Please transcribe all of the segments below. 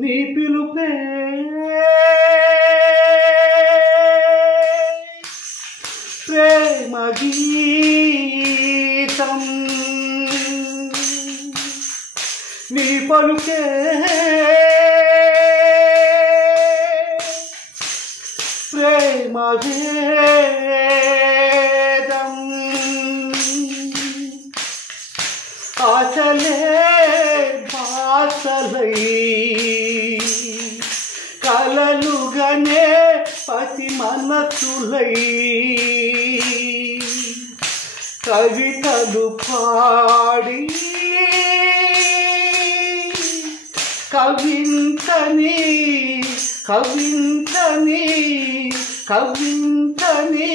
నీ పిలుపే ప్రేమ గీతం నీ పలుకే ప్రేమ వేదం ఆశలే భాషలై కలలుగనే పసి మనసులై కవితలు పాడి కవింతని కవింతని కవింతని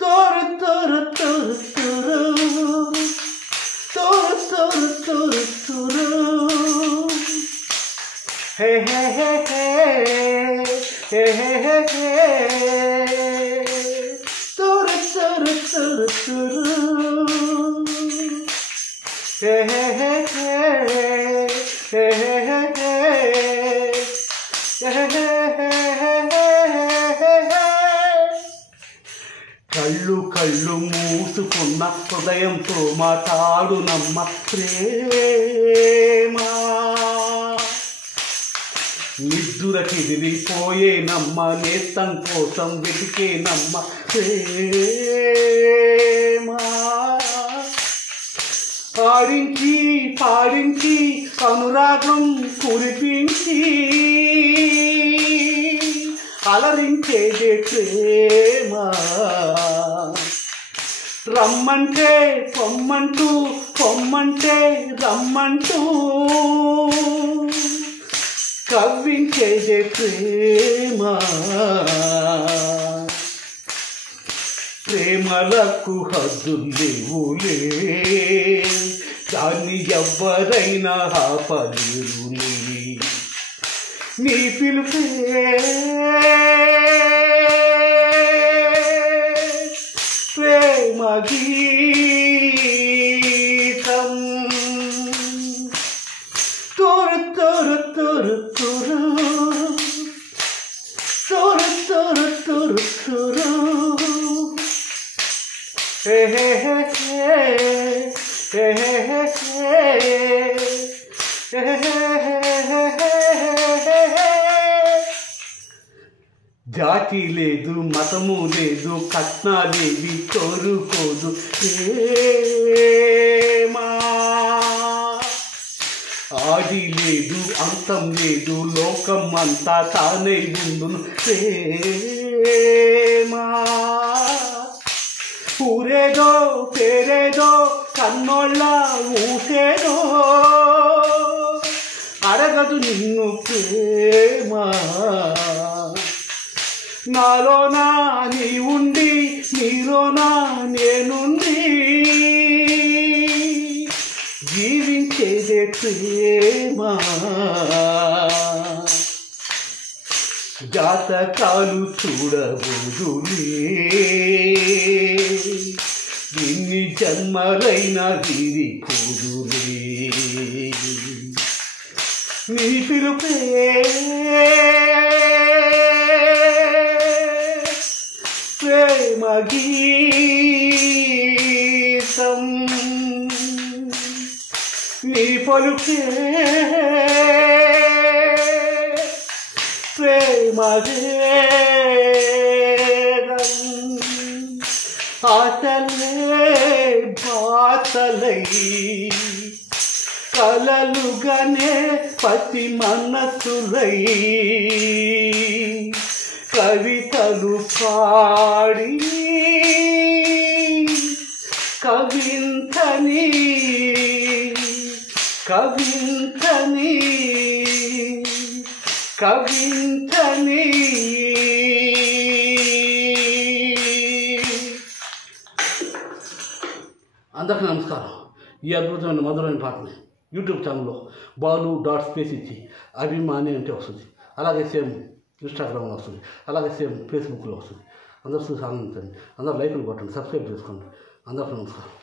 తోరు తోరు తోరు తోరు తోరు తోరు తోరు తోరు హే హే హే హే హే హే హే తోరు తోరు తోరు తోరు హే హే హే హే హే హే కళ్ళు కళ్ళు మూసుకున్న హృదయంతో మాట్లాడునమ్మ ప్రేమ నిద్దురకిదిరిపోయేనమ్మ నేస్తం కోసం వెతికేనమ్మ ప్రేమ ఆడించి పాడించి అనురాగం కురిపించి అలరించేదే ప్రేమ రమ్మంటే పొమ్మంటూ పొమ్మంటే రమ్మంటూ కవ్వించేదే ప్రేమ ప్రేమలకు హద్దులేవులే దాన్ని ఎవ్వరైనా ఆపలేరులే నీ పిలుపే ప్రేమ గీతం తోరు తోరు తోరు తోరు తోరు తోరు తోరు తోరు హే హే హే హే హే హే జాతి లేదు మతము లేదు కట్నాలేవి కోరుకోదు ప్రేమ ఆది లేదు అంతం లేదు లోకం అంతా తానే ఉండును ప్రేమ ఊరేదో పేరేదో కన్నోళ్ళ ఊసేదో అడగదు నిన్ను ప్రేమ నాలోనా నీ ఉండి నీలోనా నేనుండి జీవించేదే ప్రేమ జాతకాలు చూడబోదులే ఎన్ని జన్మలైనా తీరిపోదులే నీ పిలుపే ప్రేమ గీతం నీ పలుకే ప్రేమ వేదం ఆశలే భాషలై కలలుగనే పసి మనసులై కవితలు పాడి కవింతని కవింతని కవింతని అందరికీ నమస్కారం. ఈ అద్భుతమైన మధురమైన పాటని యూట్యూబ్ ఛానల్లో balu.space ఇచ్చి అభిమాని అంటే వస్తుంది. అలాగే సేమ్ ఇన్స్టాగ్రామ్లో వస్తుంది, అలాగే సేమ్ ఫేస్బుక్లో వస్తుంది. అందరూ చూసి ఆనందించండి, అందరూ లైకులు కొట్టండి, సబ్స్క్రైబ్ చేసుకోండి. అందరికీ నమస్కారం.